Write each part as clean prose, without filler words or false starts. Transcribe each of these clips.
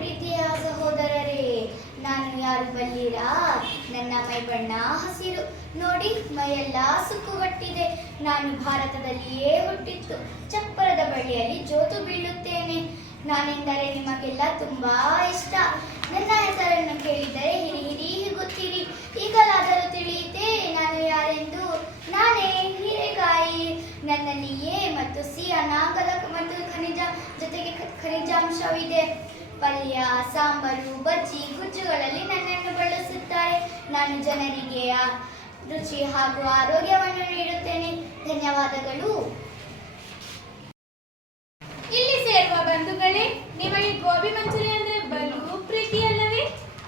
ಪ್ರೀತಿಯ ಸಹೋದರರೇ, ನಾನು ಯಾರು ಬಲ್ಲಿರಾ? ನನ್ನ ಮೈ ಬಣ್ಣ ಹಸಿರು ನೋಡಿ, ಮೈಯೆಲ್ಲ ಸುಕ್ಕುಗಟ್ಟಿದೆ. ನಾನು ಭಾರತದಲ್ಲಿಯೇ ಹುಟ್ಟಿತ್ತು, ಚಪ್ಪರದ ಬಳ್ಳಿಯಲ್ಲಿ ಜೋತು ಬೀಳುತ್ತೇನೆ. ನಾನೆಂದರೆ ನಿಮಗೆಲ್ಲ ತುಂಬಾ ಇಷ್ಟ. ನನ್ನ ಹೆಸರನ್ನು ಕೇಳಿದರೆ ಹಿರಿ ಹಿರಿ ಹಿಗುತ್ತೀರಿ. ಈಗಲಾದರೂ ತಿಳಿಯಿತೆ ನಾನು ಯಾರೆಂದು? ನಾನೇ ಹೀರೆಕಾಯಿ. ನನ್ನಲ್ಲಿ ಎ ಮತ್ತು ಸಿ ಅನಾಂಗದ ಮತ್ತು ಜೊತೆಗೆ ಖನಿಜಾಂಶವಿದೆ. ಪಲ್ಯ, ಸಾಂಬಾರು, ಬಜ್ಜಿ, ಗುಜ್ಜುಗಳಲ್ಲಿ ನನ್ನನ್ನು ಬಳಸುತ್ತಾರೆ. ನಾನು ಜನರಿಗೆ ರುಚಿ ಹಾಗೂ ಆರೋಗ್ಯವನ್ನು ನೀಡುತ್ತೇನೆ. ಧನ್ಯವಾದಗಳು. ಇಲ್ಲಿ ಸೇರುವ ಬಂಧುಗಳೇ, ನಿಮಗೆ ಗೋಬಿ ಮಂಚೂರಿ ಅಂದ್ರೆ ಬಲು ಪ್ರೀತಿಯಲ್ಲವೇ?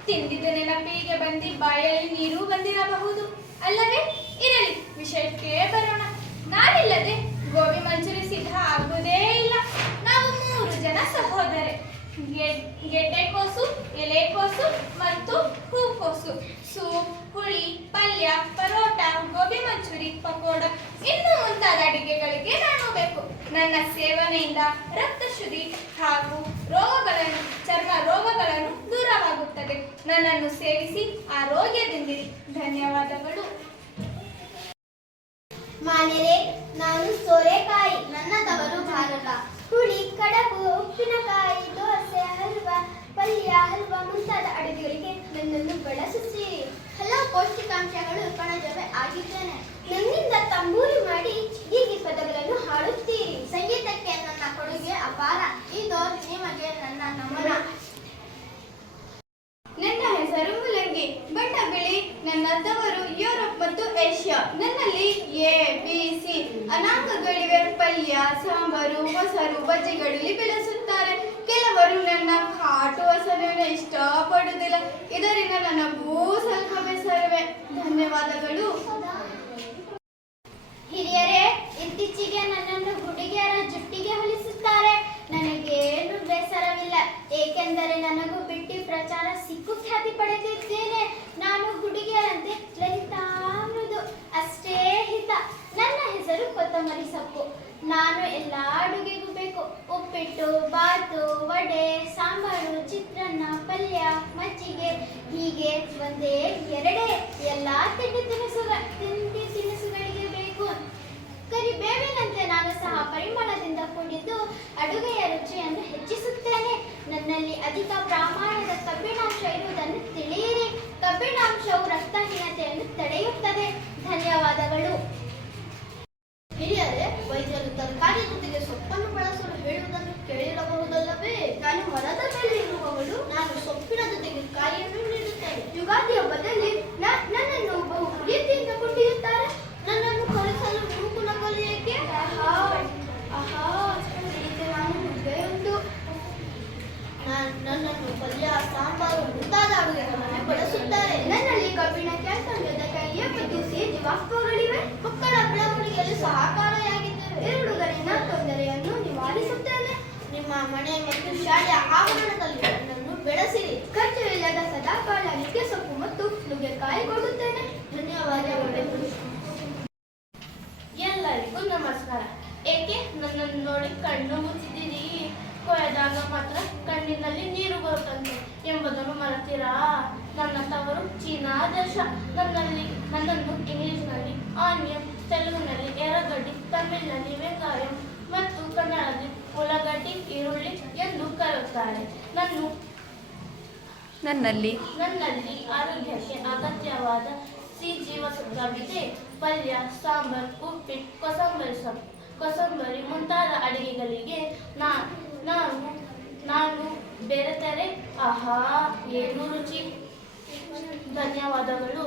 ತಿಂದಿದ್ದು ನೆನಪಿಗೆ ಬಂದು ಬಾಯಲ್ಲಿ ನೀರು ಬಂದಿರಬಹುದು ಅಲ್ಲವೇ? ಇರಲಿ, ವಿಷಯಕ್ಕೆ ಬರೋಣ. ನಾನಿಲ್ಲದೆ ಗೋಬಿ ಮಂಚೂರಿ ಸಿದ್ಧ ಆಗುವುದೇ ಇಲ್ಲ. ನಾವು 3 ಜನ ಸಹೋದರೇ, ಗೆಡ್ಡೆಕೋಸು, ಎಲೆಕೋಸು ಮತ್ತು ಹೂಕೋಸು. ಸೂಪ್, ಹುಳಿ, ಪಲ್ಯ, ಪರೋಟ, ಗೋಬಿ ಮಂಚೂರಿ, ಪಕೋಡ ಇನ್ನೂ ಮುಂತಾದ ಅಡಿಗೆಗಳಿಗೆ ನಾನು ಬೇಕು. ನನ್ನ ಸೇವನೆಯಿಂದ ರಕ್ತ ಶುದ್ಧಿ ಹಾಗೂ ಚರ್ಮ ರೋಗಗಳನ್ನು ದೂರವಾಗುತ್ತದೆ. ನನ್ನನ್ನು ಸೇವಿಸಿ ಆರೋಗ್ಯದಿಂದಿರಿ. ಧನ್ಯವಾದಗಳು. ಮಾನೆರೆ, ನಾನು ಸೋರೆಕಾಯಿ. ನನ್ನ ತವರು ಭಾರತ. ಹುಳಿ, ಕಡಬು, ಉಪ್ಪಿನಕಾಯಿ, ದೋಸೆ, ಹಲ್ವಾ, ಪಲ್ಯ, ಹಲ್ವಾ ಮುಂತಾದ ಅಡುಗೆಗಳಿಗೆ ನನ್ನನ್ನು ಬಳಸಿಸಿ. ಹಲವು ಪೌಷ್ಟಿಕಾಂಶಗಳು ಕಣಜವೇ ಆಗಿದ್ದೇನೆ. ನನ್ನಿಂದ ತಂಬೂರಿ ಮಾಡಿ ಗೀಗಿ ಪದಗಳನ್ನು ಹಾಡುತ್ತೀರಿ. ಸಂಗೀತಕ್ಕೆ ನನ್ನ ಕೊಡುಗೆ ಅಪಾರ. ಇದು ನಿಮಗೆ ನನ್ನ ನಮನ. ನನ್ನ ಹೆಸರು ಮುಲಂಗಿ, ಬಣ್ಣ ಬಿಳಿ. ನನ್ನ ತವರು ಯುರೋಪ್ ಮತ್ತು ಏಷ್ಯಾ. ನನ್ನಲ್ಲಿ ಎ, ಬಿ, ಸಿ ಅನಾಂಗಗಳಿವೆ. ಪಲ್ಯ, ಸಾಂಬಾರು, ಮೊಸರು, ಬಜ್ಜಿಗಳಲ್ಲಿ ಬೆಳೆಸುತ್ತಾರೆ. ಕೆಲವರು ನನ್ನ ಕಾಟು ಹಸನನ್ನು ಇಷ್ಟಪಡುವುದಿಲ್ಲ. ಇದರಿಂದ ನನಗೂ ಸ್ವಲ್ಪ ಬೇಸರವೇ. ಧನ್ಯವಾದಗಳು. ಹಿರಿಯರೇ, ಇತ್ತೀಚೆಗೆ ನನ್ನನ್ನು ಹುಡುಗಿಯರ ಜುಟ್ಟಿಗೆ ಹೋಲಿಸುತ್ತಾರೆ. ನನಗೇನು ಬೇಸರವಿಲ್ಲ, ಏಕೆಂದರೆ ನನಗೂ ಬಿಟ್ಟಿ ಪ್ರಚಾರ ಸಿಕ್ಕು ಖ್ಯಾತಿ ಪಡೆದಿದ್ದೇನೆ. ನಾನು ಹುಡುಗಿಯರಂತೆ ಲಲಿತಾ ಮೃದು, ಅಷ್ಟೇ ಹಿತ. ನನ್ನ ಹೆಸರು ಕೊತ್ತಂಬರಿ ಸೊಪ್ಪು. ನಾನು ಎಲ್ಲ ಅಡುಗೆಗೂ ಬೇಕು. ಉಪ್ಪಿಟ್ಟು, ಬಾತು, ವಡೆ, ಸಾಂಬಾರು, ಚಿತ್ರಾನ್ನ, ಪಲ್ಯ, ಮಜ್ಜಿಗೆ ಹೀಗೆ ಒಂದೇ ಎರಡೇ ಎಲ್ಲ ತಿಂಡಿ ತಿನಿಸುಗಳಿಗೆ ಬೇಕು. ಕರಿಬೇವಿನಂತೆ ನಾನು ಸಹ ಪರಿಮಳದಿಂದ ಕೂಡಿದ್ದು ಅಡುಗೆಯ ರುಚಿಯನ್ನು ಹೆಚ್ಚಿಸುತ್ತೇನೆ. ನನ್ನಲ್ಲಿ ಅಧಿಕ ಪ್ರಮಾಣದ ಕಬ್ಬಿಣಾಂಶ ಇರುವುದನ್ನು ತಿಳಿಯಿರಿ. ಕಬ್ಬಿಣಾಂಶವು ರಕ್ತಹೀನತೆಯನ್ನು ತಡೆಯುತ್ತದೆ. ಧನ್ಯವಾದಗಳು. ಹಿರಿಯರೇ, ವೈದ್ಯರು ತರಕಾರಿ ಜೊತೆಗೆ ಸೊಪ್ಪನ್ನು ಬಳಸಲು ಹೇಳುವುದನ್ನು ಕೇಳಿರಬಹುದಲ್ಲವೇ? ನಾನು ಮರದ ಮೇಲೆ ಇರುವವಳು. ನಾನು ಸೊಪ್ಪಿನ ಜೊತೆಗೆ ಕಾಯಿಯನ್ನು ನೀಡುತ್ತೇನೆ. ಯುಗಾದಿ ಹಬ್ಬದಲ್ಲಿ ನನ್ನನ್ನು ಬಹು ಪ್ರೀತಿಯಿಂದ ಕೊಂಡೊಯ್ಯುತ್ತಾರೆ. ನನ್ನನ್ನು ಕರೆಸಲು ಮೂಕು ನಗಲು ಏಕೆ? ಆಹಾ, ಇದಕ್ಕೆ ನಾನು ಮುದ್ದೆಯುಂಟು. ನನ್ನನ್ನು ಪಲ್ಯ, ಸಾಂಬಾರು ಮುಂತಾದ ಅಡುಗೆಗಳನ್ನು ಬಳಸುತ್ತಾರೆ. ನನ್ನಲ್ಲಿ ಕಬ್ಬಿಣ, ಕ್ಯಾಲ್ಸಿಯಂ, ಕೈಯ ಮತ್ತು ಸಿ ಜೀವಾಶ್ಮಗಳಿವೆ. ಮಕ್ಕಳ ಬೆಳವಣಿಗೆಯಲ್ಲಿ ಸಹಕಾರಿಯಾಗಿದ್ದೇವೆ. ಇರುಳುಗಳಿನ ತೊಂದರೆಯನ್ನು ನಿವಾರಿಸುತ್ತೇನೆ. ನಿಮ್ಮ ಮನೆ ಮತ್ತು ಶಾಲೆಯ ಆವರಣದಲ್ಲಿ ನನ್ನನ್ನು ಬೆಳೆಸಿರಿ. ಖರ್ಚು ಇಲ್ಲದ ಸದಾಕಾಲ ನುಗ್ಗೆ ಸೊಪ್ಪು ಮತ್ತು ನುಗ್ಗೆಕಾಯಿ ಕೊಡುತ್ತೇನೆ. ಧನ್ಯವಾದಗಳು. ಎಲ್ಲರಿಗೂ ನಮಸ್ಕಾರ. ಏಕೆ ನನ್ನನ್ನು ನೋಡಿ ಕಣ್ಣು ಮುಚ್ಚಿದ್ದೀರಿ? ಕೊಯ್ದಾಗ ಮಾತ್ರ ಕಣ್ಣಿನಲ್ಲಿ ನೀರು ಬರುತ್ತಂತೆ ಎಂಬುದನ್ನು ಮರೆತೀರಾ? ನನ್ನ ತವರು ಚೀನಾ ದೇಶ. ನನ್ನನ್ನು ಇಂಗ್ಲಿಷ್ನಲ್ಲಿ ಆನಿಯನ್, ತೆಲುಗಿನಲ್ಲಿ ಎರ್ರಗಡ್ಡಿ, ತಮಿಳಿನಲ್ಲಿ ವೆಂಗಾಯಂ ಮತ್ತು ಕನ್ನಡದಲ್ಲಿ ಉಳ್ಳಾಗಡ್ಡಿ, ಈರುಳ್ಳಿ ಎಂದು ಕರೆಯುತ್ತಾರೆ. ನನ್ನಲ್ಲಿ ಆರೋಗ್ಯಕ್ಕೆ ಅಗತ್ಯವಾದ ಸಿ ಜೀವಸತ್ವವಿದೆ. ಪಲ್ಯ, ಸಾಂಬಾರ್, ಉಪ್ಪಿಟ್ಟು, ಕೋಸಂಬರಿ ಮುಂತಾದ ಅಡಿಗೆಗಳಿಗೆ ನಾನು ಬೆರೆತರೆ ಆಹಾ ಏನು ರುಚಿ. ಧನ್ಯವಾದಗಳು.